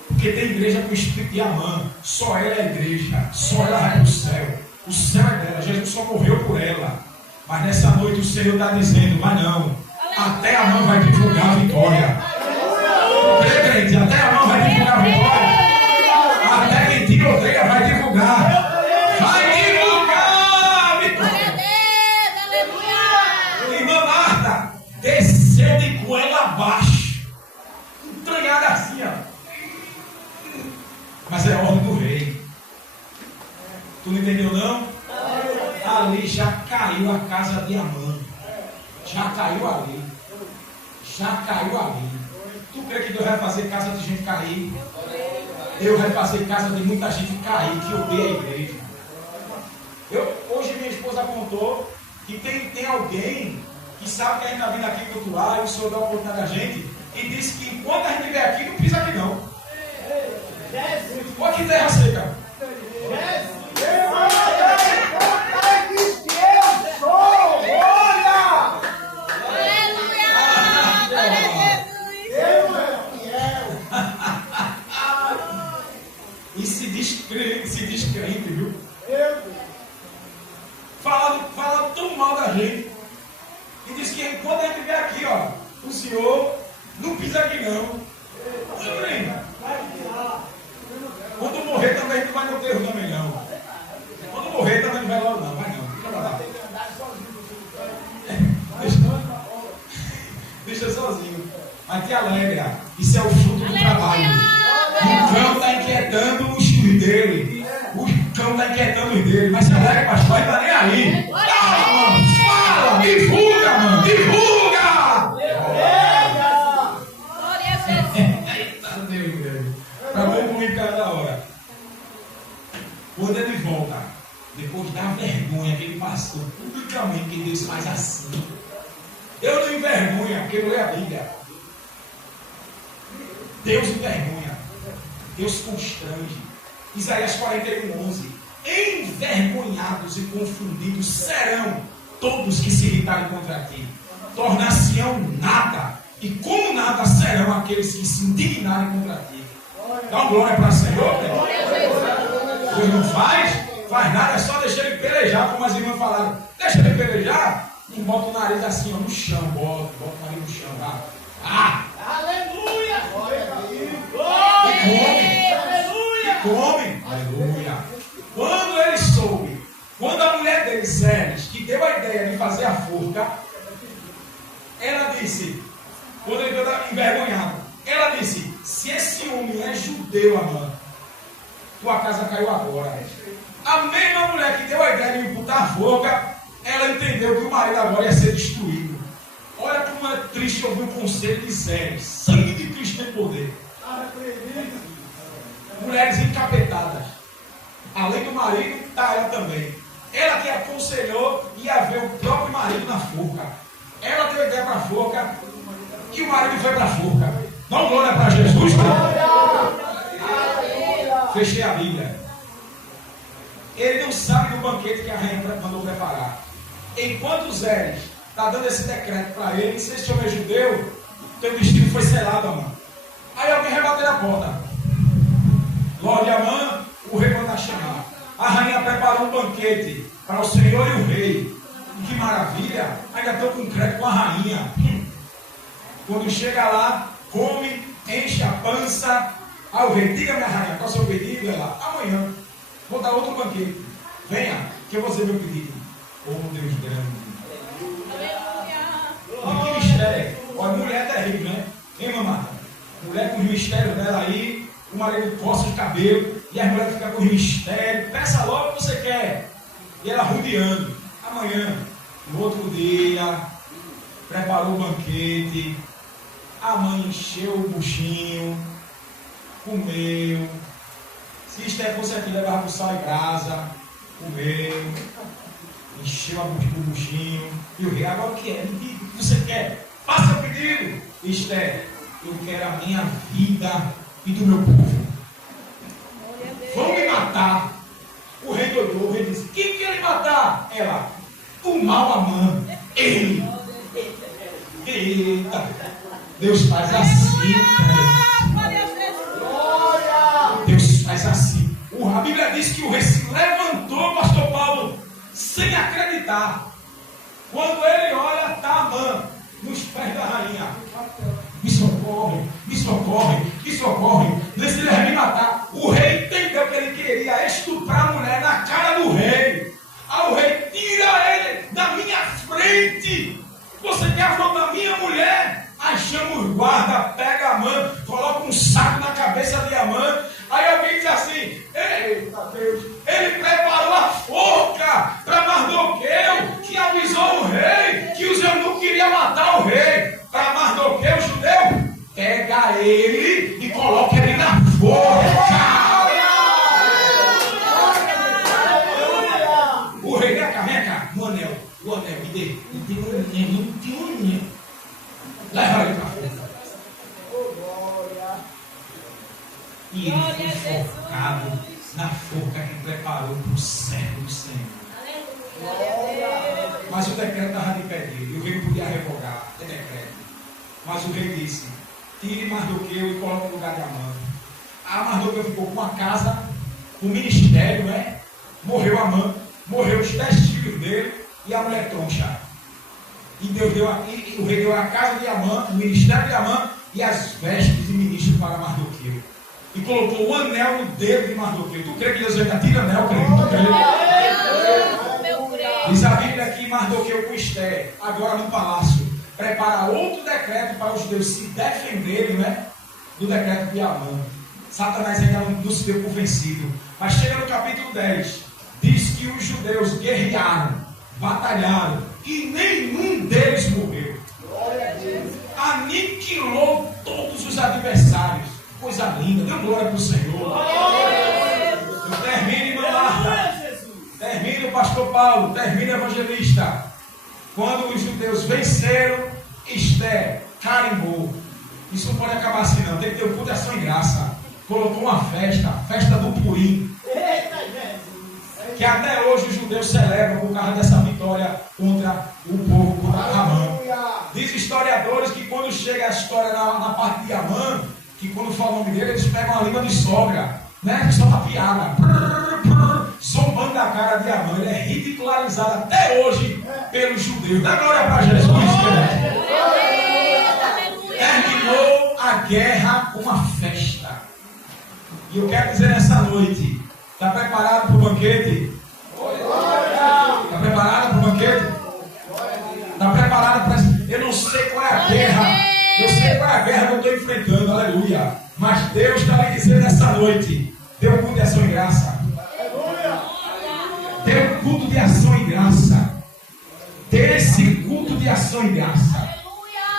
Porque tem igreja com o espírito de Amã. Só ela é igreja. Só ela vai para o céu. O céu é dela. Jesus só morreu por ela. Mas nessa noite o Senhor está dizendo: mas não. Até Amã vai divulgar a vitória. Crê, crente, até Amã vai divulgar a vitória. Até quem te odeia vai divulgar. Vai divulgar a vitória. Irmã Marta desceu de goela abaixo, entranhada assim, ó. Mas é ordem do rei. Tu não entendeu, não? Ali já caiu a casa de Amã. Já caiu ali. Já caiu ali. Tu crê que Deus vai fazer casa de gente cair? Deus vai fazer casa de muita gente cair, que odeia a igreja. Hoje minha esposa contou que tem alguém que sabe que a gente está vindo aqui cultuar, e o Senhor dá a oportunidade a gente, e disse que enquanto a gente vier aqui, não pisa aqui não. Olha que terra seca. E se diz crente, viu? Fala tão mal da gente. E diz que enquanto a gente vier aqui, ó, o Senhor não pisa aqui não. Quando morrer também a gente não vai no enterro também não. Quando morrer também não vai lá não. Vai não. Fica lá. Deixa sozinho. Mas te alegra. Isso é o fruto do trabalho. O cão está inquietando os filhos dele. O cão está inquietando os dele. Mas se alegra, pastor, não está nem aí. Fala, divulga, mano. Divulga! Para concluir cada hora. Quando ele volta, depois da vergonha que ele passou publicamente, que Deus faz assim. Eu não envergonha, porque não é a Bíblia. Deus envergonha. Deus constrange. Isaías 41:11. Envergonhados e confundidos serão todos que se irritarem contra ti. Tornar-se-ão nada. E como nada serão aqueles que se indignarem contra ti. Dá uma glória para o Senhor. Deus não faz nada, é só deixar ele pelejar, como as irmãs falaram. Deixa ele pelejar e bota o nariz assim, ó, no chão. Bota o nariz no chão. Aleluia! E come. Aleluia! Quando ele soube, quando a mulher dele, Zeres, que deu a ideia de fazer a forca, ela disse: Quando ele veio envergonhado, ela disse: se esse homem é judeu, Amã, tua casa caiu agora. A mesma mulher que deu a ideia de imputar a forca, ela entendeu que o marido agora ia ser destruído. Olha como é triste ouvir o conselho de Zé. Sangue de Cristo tem poder. Mulheres encapetadas. Além do marido, está ela também. Ela que aconselhou ia ver o próprio marido na forca. Ela deu ideia para a forca e o marido foi para a forca. Não glória para Jesus. Fechei a Bíblia. Ele não sabe do banquete que a rainha mandou preparar. Enquanto Zé está dando esse decreto para ele, se esse homem é judeu, teu destino foi selado, Amã. Aí alguém rebateu a porta. Lorde Amã, o rei manda chamar. A rainha preparou um banquete para o senhor e o rei. Que maravilha! Ainda estou com crédito com a rainha. Quando chega lá, come, enche a pança. Aí o rei: diga, minha rainha, qual é o seu pedido? Ela: amanhã vou dar outro banquete. Venha, que eu vou fazer meu pedido. Oh, Deus grande. E que mistério. Olha, mulher é terrível, né? Hein, mamãe? Mulher com os mistérios dela aí. O marido coça os cabelos. E as mulheres ficam com os mistérios. Peça logo o que você quer. E ela rodeando. Amanhã, no outro dia, preparou o banquete. A mãe encheu o buchinho. Comeu. Se Esther fosse aqui, levava para o sal e brasa. Comeu. Encheu o buchinho. E o rei: agora o que é? Me diga o que você quer. Faça o pedido. Esther: eu quero a minha vida e do meu povo. Vão me matar. O rei olhou. O rei disse: quem quer me matar? Ela: o mau Amã. Ele. Eita. Deus faz assim. Deus faz assim. A Bíblia diz que o rei se levantou, pastor Paulo, sem acreditar. Quando ele olha, está Amã nos pés da rainha. Me socorre, me socorre, me socorre. Nesse ele vai me matar. O rei entendeu que ele queria estuprar a mulher na cara do rei. Aí o rei: tira ele da minha frente. Você quer afrontar a minha mulher? Aí chama os guarda, pega Amã, coloca um saco na cabeça de Amã. Aí alguém diz assim: eita Deus, ele preparou a forca para Mardoqueu, que avisou o rei que os eunucos queriam matar o rei. Para Mardoqueu, judeu, pega ele e coloca ele na forca. O rei: vem cá, o anel, me dê. Não tem um anel. Leva ele para forca. E ele foi enforcado na forca que preparou para o servo do Senhor. Mas o decreto estava de pé dele. E o rei podia revogar. É decreto. Mas o rei disse: tire Mardoqueu e coloque no lugar de Amã. A Mardoqueu ficou com a casa, com o ministério, né? Morreu Amã. Morreu os 10 filhos dele e a mulher troncha. E o rei deu a casa de Amã, o ministério de Amã e as vestes de ministro para Mardoqueu. E colocou o anel no dedo de Mardoqueu. Tu crê que Deus ainda tira anel, crê? Tu crê? Diz a Bíblia que Mardoqueu com Esther, agora no palácio, prepara outro decreto para os judeus se defenderem, né, do decreto de Amã. Satanás ainda não se deu por vencido. Mas chega no capítulo 10, diz que os judeus guerrearam, batalharam, e nenhum deles morreu. Aniquilou todos os adversários. Coisa linda, dê glória para o Senhor. Eu termino, irmã Marta. Termino, pastor Paulo. Termino, evangelista. Quando os judeus venceram, Esther carimbou. Isso não pode acabar assim, não. Tem que ter o culto de ação e graça. Colocou uma festa, festa do Purim. Que até hoje os judeus celebram por causa dessa vitória contra o povo, contra Amã. Diz historiadores que quando chega a história na parte de Amã, que quando falam o nome dele, eles pegam a língua de sogra, né? Que só uma piada, zombando da cara de Amã. Ele é ridicularizado até hoje pelos judeus. Dá glória para Jesus. Terminou a guerra com uma festa. E eu quero dizer nessa noite: está preparado para o banquete? Está preparado para o banquete? Está preparado para... Eu não sei qual é a guerra. Eu sei estou enfrentando, aleluia. Mas Deus está lhe dizendo nessa noite: dê um culto de ação e graça. Dê um culto de ação e graça. Dê esse culto de ação e graça.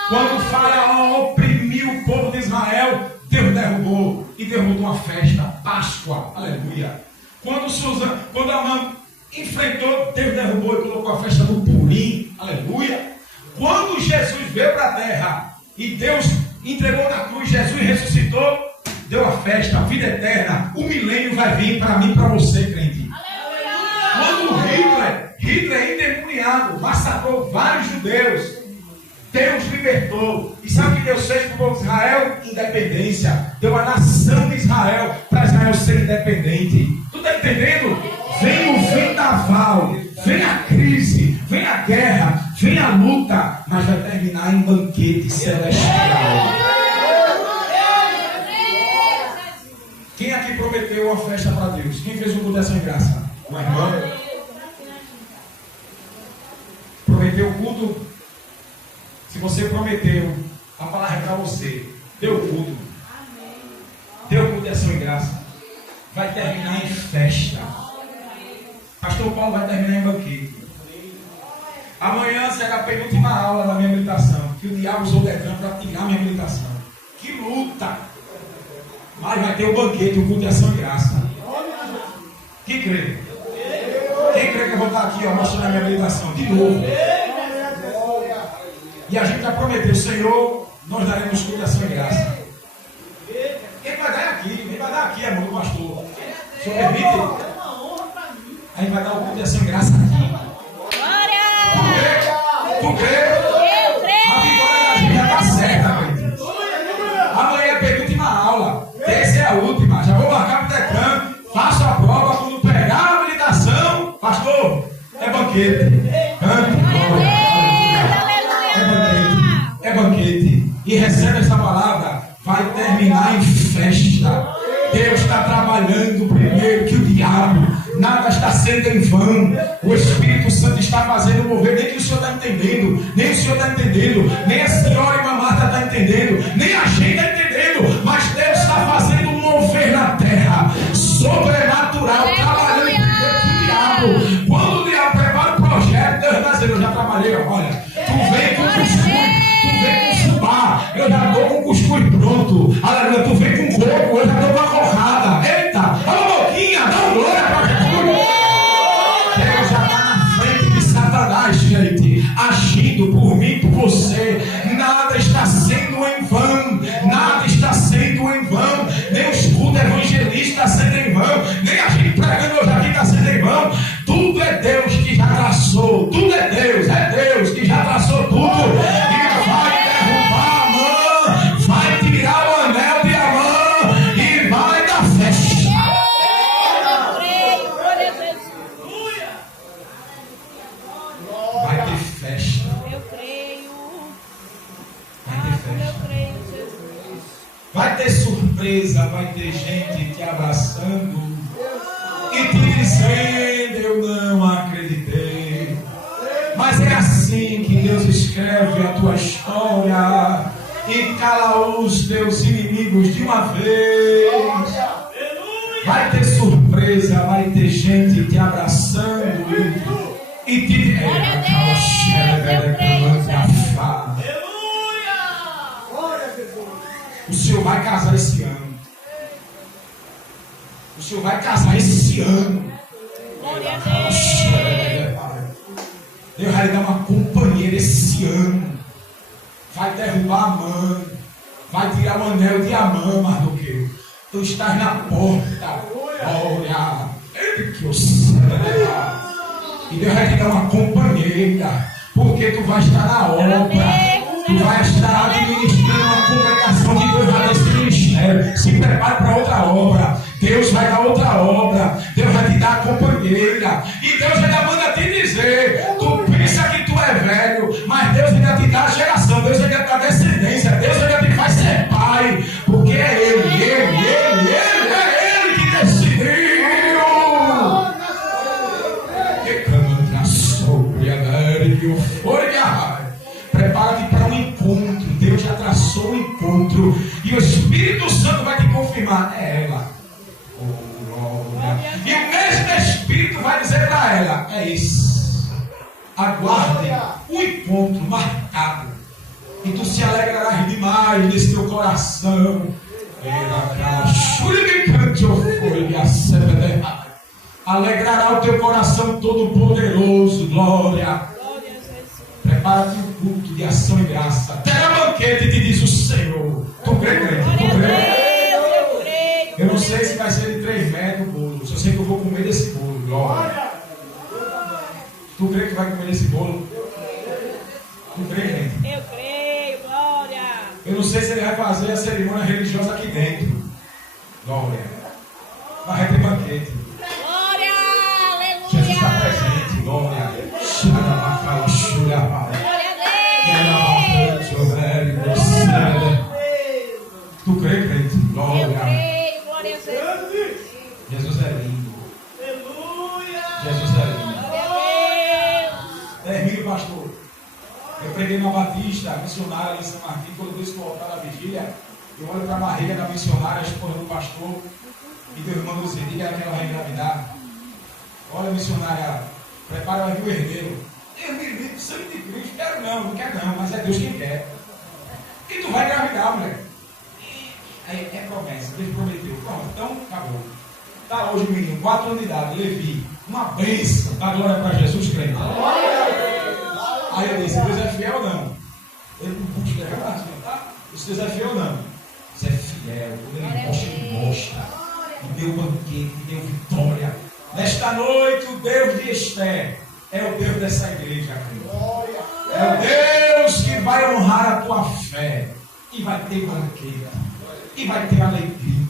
Quando o Faraó oprimiu o povo de Israel, Deus derrubou. E derrubou uma festa, Páscoa, aleluia. Quando Amã enfrentou, Deus derrubou e colocou a festa do Purim, aleluia. Quando Jesus veio para a terra e Deus entregou na cruz, Jesus ressuscitou, deu a festa, a vida eterna, o milênio vai vir para mim e para você, crente. Quando Hitler endemoniado massacrou vários judeus, Deus libertou. E sabe o que Deus fez para o povo de Israel? Independência. Deu a nação de Israel para Israel ser independente. Tu está entendendo? Vem o vendaval, vem a crise, vem a guerra, vem a luta, mas vai terminar em banquete celestial. Quem aqui prometeu uma festa para Deus? Quem fez um culto de ação e graça? Uma irmã? Prometeu o culto? Se você prometeu, a palavra é para você. Deu o culto. Deu o culto de ação e graça. Vai terminar em festa. Pastor Paulo vai terminar em banquete. Amanhã será a penúltima aula da minha meditação. Que o diabo usou o decã para tirar minha meditação. Que luta! Mas vai ter o banquete, o culto de ação e graça. Quem crê? Quem crê que eu vou estar aqui mostrando a minha meditação? De novo. E a gente já prometeu, Senhor, nós daremos culto de ação e graça. Quem vai dar aqui? Quem vai dar aqui, amor do pastor? O senhor permite? A gente vai dar o culto de ação e graça aqui. Tu crê? A vitória da gente já está certa, gente. Amanhã é a penúltima aula. Essa é a última. Já vou marcar para o decano. Faço a prova. Quando pegar a habilitação, pastor, é banquete. É banquete. E recebe essa palavra. Vai terminar em festa. Deus está trabalhando primeiro que o diabo. Nada está sendo em vão. O Espírito Santo está fazendo mover. Nem que o Senhor está entendendo. Nem o Senhor está entendendo. Nem a senhora e a Marta está entendendo. Nem a gente está entendendo. Mas Deus está fazendo um mover na terra. Sobrenatural. Trabalhando primeiro que o diabo. Quando o diabo prepara o projeto, Deus está dizendo: eu já trabalhei. Olha, tu vem com cuscuz. Tu vem com fubá. Eu já estou com cuscuz pronto. Aleluia. Tu vem com coco. Eu já estou com a corrada. Eita. Alô, boquinha. Dá um glória para Jesus. Deus já está na frente de Satanás, gente, agindo por mim, por você. Nada está sendo em vão. Nada está sendo em vão. Nem os cultos evangelistas está sendo em vão. Nem a gente pregando hoje aqui está sendo em vão. Tudo é Deus que já traçou. Tudo é Deus que já traçou tudo. E vai derrubar Amã, vai tirar o anel de Amã e vai dar festa. Vai ter festa. Eu creio. Vai ter festa. Eu creio, Jesus. Vai ter surpresa, vai ter gente te abraçando e te dizendo: eu não acreditei. Mas é assim que Deus escreve a tua história e cala os teus inimigos de uma vez. Vai ter surpresa, vai ter gente te abraçando e te O Senhor vai casar esse ano. O Senhor vai casar esse ano. Glória a Deus. Deus vai lhe dar uma companheira esse ano. Vai derrubar Amã. Vai tirar o anel de Amã, Mardoqueu. Tu estás na porta. Glória. E Deus vai te dar uma companheira. Porque tu vai estar na obra. Tu vai estar administrando uma congregação de Deus lá nesse ministério. Se prepare para outra obra. Deus vai dar outra obra. Deus vai te dar a companheira. E Deus ainda manda te dizer: tu pensa que tu é velho, mas Deus ainda te dá a geração. Deus ainda te dá a descendência. Deus ainda te faz ser pai. Porque é Ele que decidiu. Que canta sobre a neve que o foi. Prepara-te para um encontro. Deus já traçou um encontro. é esse. Aguarde o encontro marcado. E tu se alegrarás demais nesse teu coração. Alegrará o teu coração todo poderoso. Glória. Prepara-te um culto de ação e graça. Terá banquete, te diz o Senhor. Tu crê, crente? Tu crê? Eu não sei se vai ser de 3 metros o bolo. Só sei que eu vou comer desse bolo. Glória. Tu crê que vai comer desse bolo? Tu crê, crente? Eu creio, glória. Eu não sei se ele vai fazer a cerimônia religiosa aqui dentro. Glória. Mas vai ter banquete. Glória, aleluia. Jesus está presente. Glória. Tu crê, crente? Eu Glória. creio, glória a Deus. Jesus é lindo. Jesus é lindo. Glória a Deus. Termino, pastor. Eu preguei na Batista, missionária ali em São Martinho, quando eu disse voltar da vigília, eu olho para a barriga da missionária, a esposa do pastor, e Deus mandou dizer, diga que ela vai engravidar. Olha, missionária, prepara aí o herdeiro. Deus me livre, sangue de Cristo, quero não quero não, mas é Deus quem quer. E tu vai engravidar, mulher. Aí é promessa, Deus prometeu. Pronto, então acabou. Está hoje o menino, 4 anos de idade, Levi, uma bênção, dá glória para Jesus, crente. Aí eu disse, Deus é fiel ou não? Ele não puxa, ele é assim, tá? Se Deus é fiel ou não? Deus é fiel, quando ele mostra, e deu banquete, e deu vitória. Nesta noite, o Deus de Esther é o Deus dessa igreja, crente. É o Deus que vai honrar a tua fé, e vai ter banquete, e vai ter alegria,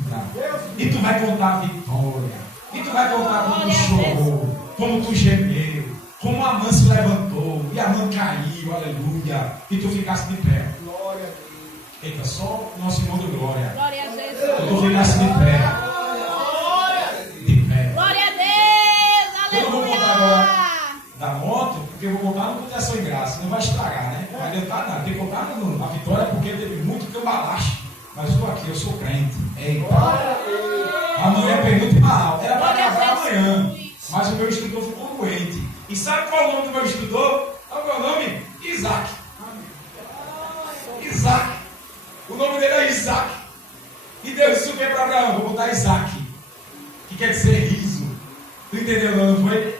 e tu vai contar a vitória, e tu vai contar como tu chorou, como tu gemeu, como a mãe se levantou, e a mãe caiu, aleluia, e tu ficasse de pé. Eita, só o nosso irmão do glória. Glória a Deus. E tu ficasse de pé. De pé. Glória a Deus, Eu não vou contar agora aleluia. da moto, porque eu vou contar no Proteção em Graça, não vai estragar, né? Não vai adiantar nada, tem que contar na vitória, porque teve muito cambalache. Mas estou aqui, eu sou crente. Eita. Amanhã é penúltima aula. Era para acabar amanhã. Mas o meu instrutor ficou doente. E sabe qual é o nome do meu instrutor? Qual é o meu nome? Isaac. Isaac. O nome dele é Isaac. E Deus disse o que para Abraão? Vou botar Isaac. Que quer dizer riso. Tu entendeu, não foi?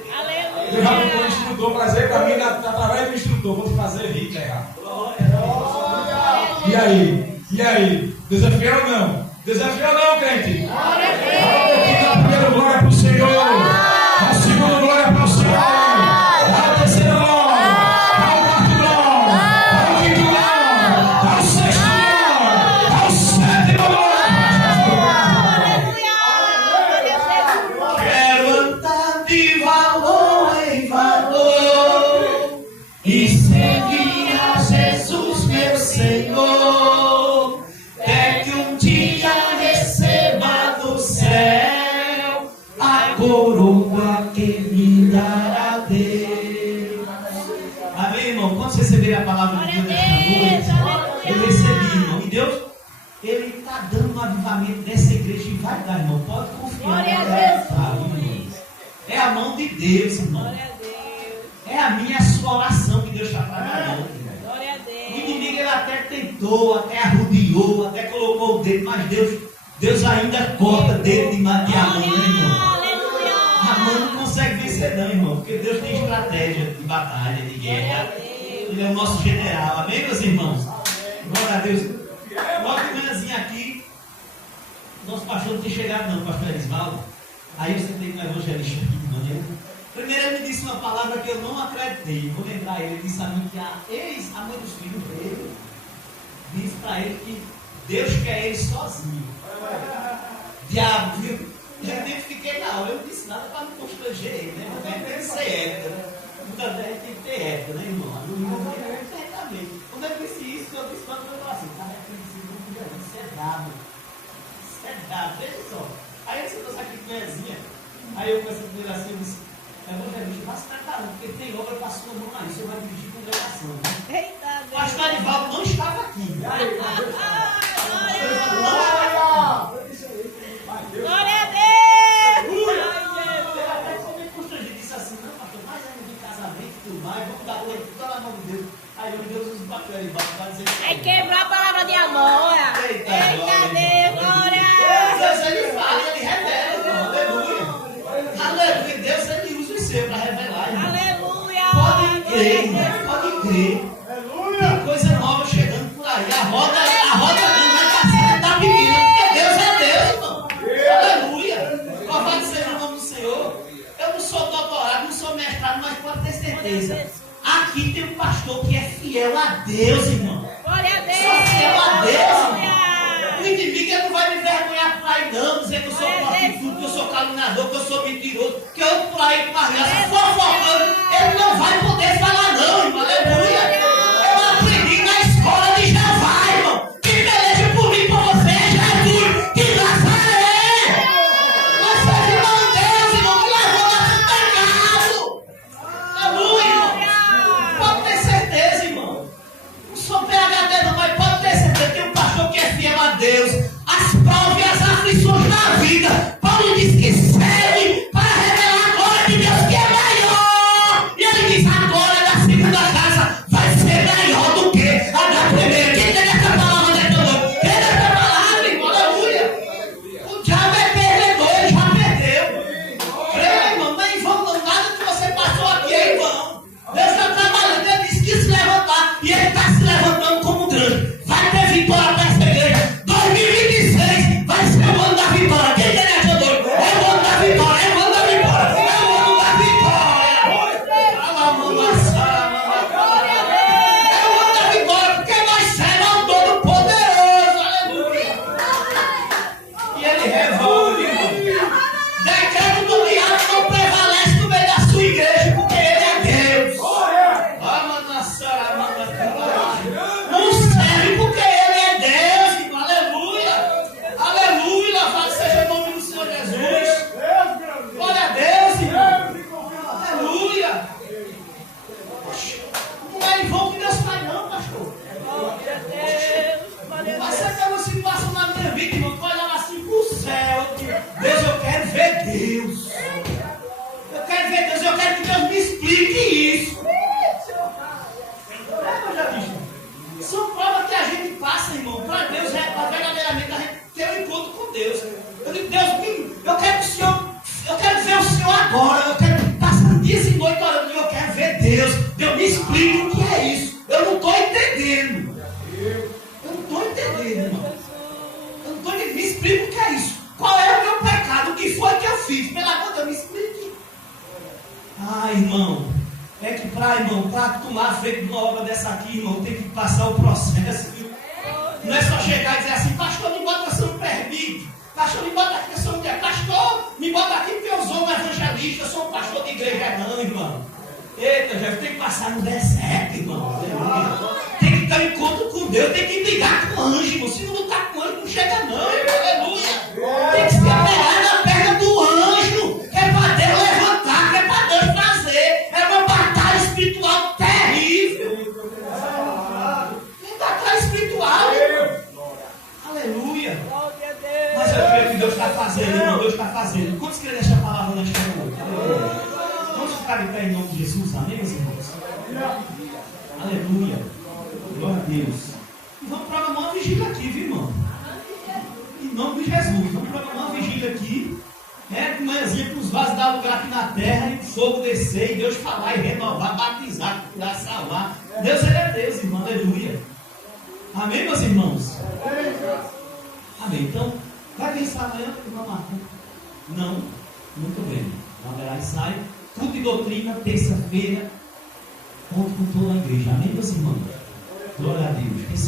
Eu já botou um instrutor para dizer para mim, através do instrutor, vou te fazer rir, terra. E aí? E aí? Deus é fiel ou não? Deus é fiel ou não, crente? Glória a Deus. Dá o primeiro glória para o Senhor. Dá o segundo glória para o Senhor. Dá o terceiro glória. Dá o quarto glória. Dá o quinto glória. Dá o sexto glória. Dá o sétimo glória. Quero andar de valor em valor e seguir a Jesus, meu Senhor. É que um dia receba do céu a coroa que me dará Deus. Amém, irmão? Quando você receber a palavra de Deus nesta noite, eu recebi, irmão. E Deus, Ele está dando um avivamento nessa igreja e vai dar, irmão. Pode confiar. Glória a Deus. Irmão. É a mão de Deus, irmão. Glória a Deus. É a minha e a sua oração que Deus está trabalhando. Glória a O Deus. inimigo ele até tentou, até arrodeou, até colocou o dedo, mas Deus ainda corta dedo de Amã, né, irmão? Aleluia. Amã não consegue vencer não, irmão, porque Deus tem estratégia de batalha, de guerra. Ele é o nosso general, amém, meus irmãos? Glória a Deus. Logo de manhãzinha aqui, nosso pastor não tem chegado não, pastor Erisvaldo. Aí você tem um evangelista aqui de manhã. Primeiro ele me disse uma palavra que eu não acreditei. Vou lembrar ele disse a mim que a mãe dos filhos dele disse para ele que Deus quer ele sozinho. Diabo, viu? Eu identifiquei na hora, eu não disse nada para não constranger ele, né? Mas tem que ser ética, né? Muitas vezes tem que ter ética, né, irmão? Eu entendi perfeitamente. Quando ele disse isso, eu disse para o meu coração, tá reconhecido, não podia não, isso é dado. Isso é dado, veja só. Aí ele sentou aqui com mesinha. Aí eu comecei a dizer assim, eu disse, evangelista, vai se preparando, porque tem obra para a sua mão aí, você vai dirigir congregação. Né? Eita, O pastor Arivaldo não estava aqui. Glória a Deus. Ele até ficou meio constrangido, disse assim, não, pastor, mas é mais, vamos dar coisa toda na mão de Deus. Aí Deus usa o papel aí, vai dizer que Aí quebrou a palavra de amor. Eita, Eita Deus, glória. Deus, ele fala, ele revela, irmão. Aleluia. Aleluia. Deus, ele usa o seu para revelar, irmão. Aleluia. Pode crer, irmão. Pode crer. Tem coisa nova chegando por aí. A roda não vai passar da menina, porque Deus é Deus, irmão. Aleluia. Louvado seja o nome do Senhor. Eu não sou doutorado, não sou mestrado, mas pode ter certeza. Aqui tem um pastor que é fiel a Deus, irmão. Glória a Deus. Sou fiel a Deus, irmão. Aleluia. O inimigo ele não vai me envergonhar por aí, não, dizer que eu sou prostituto, que eu sou caluniador, que eu sou mentiroso, que eu por aí com a graça fofocando. Ele não vai poder falar, não, irmão. Aleluia. Eu aprendi na escola de Jeová, irmão. Quem peleja por mim, por você, é Jesus de Nazaré. Nós somos irmão de Deus, irmão, que levou nosso pecado. Aleluia, irmão. Pode ter certeza, irmão. Não sou PhD, não, mas pode ter certeza. Tem um pastor que é fiel a Deus. As provas e as aflições da vida. Paulo diz que serve para revelar a glória de Deus que é maior. E ele diz: a glória da segunda casa vai ser maior do que a da primeira. Quem tem essa palavra dessa noite? Quem tem essa palavra, irmão? Aleluia. O diabo é perdedor, ele já perdeu. Creia, irmão, nem vão nada que você passou aqui é em vão. Deus está trabalhando, ele disse que se levantar. E ele está se levantando como grande. Vai ter vitória para essa igreja. 2026 vai ser o ano da vitória. Quem tem essa noite? É o ano da vitória, é o ano da vitória. É o ano da vitória. Fala, mano, Sara, é o ano da vitória, porque nós seremos ao Todo-Poderoso. Aleluia. E ele revolve, irmão. Decreto do diabo não prevalece no meio da sua igreja, porque ele é Deus. Não serve porque ele é Deus, irmão. Aleluia. Aleluia. Louvado seja o nome do Senhor Jesus. Glória a Deus, irmão. Aleluia. Não é em vão que Deus faz, não, pastor. Glória a Deus. Glória a Mas Deus. você tem uma situação na minha vida, irmão, que vai olhar assim pro céu. Deus, eu quero ver Deus. Eu quero ver Deus, eu quero que Deus me explique isso. Eu já disse. São provas que a gente passa, irmão, para Deus, para verdadeiramente a gente ter um encontro com Deus. Eu digo: Deus, eu quero que o Senhor, eu quero ver o Senhor agora. Eu quero passar dias e noites orando. Eu quero ver Deus. Deus me explique o que é isso. Eu não estou entendendo. Eu não estou entendendo, irmão. Eu não estou entendendo. Me explique o que é isso. Qual é o meu pecado? O que foi que eu fiz? Pelo amor de Deus, me explique. Ah, irmão. É que para tomar a frente de uma obra dessa aqui, irmão, tem que passar o processo, viu? Não é só chegar e dizer assim: pastor, me bota que eu sou um perdido. Pastor, me bota aqui que eu sou um mulher. Pastor, me bota aqui porque eu sou um evangelista, eu sou um pastor de igreja. Não, irmão. Eita, já tem que passar no deserto, irmão. Tem que ter um encontro com Deus, tem que brigar com o anjo, irmão. Se não lutar com o anjo, não chega não, irmão. Aleluia. Tem que se apegar na perna do anjo, que é para Deus levantar, que é para Deus fazer. É uma batalha espiritual terrível. Batalha espiritual, irmão. Aleluia. Glória a Deus. Mas eu creio que Deus está fazendo, irmão. Deus está fazendo. Quantos querem deixar a palavra nesta noite? Vamos ficar de pé em nome de Jesus, amém, meus irmãos? Aleluia. Glória a Deus. E vamos programar uma vigília aqui, viu, irmão? Em nome de Jesus. Vamos programar uma vigília aqui. De manhãzinha para os vasos dar lugar aqui na terra e o fogo descer e Deus falar e renovar, batizar, curar, salvar. Deus, ele é Deus, irmão. Aleluia. Amém, meus irmãos? Amém. Então, vai pensar amanhã? Não. Muito bem. Não haverá ensaio. Culto de doutrina, terça-feira. Conto com toda a igreja. Amém, meus irmãos? Glória a Deus.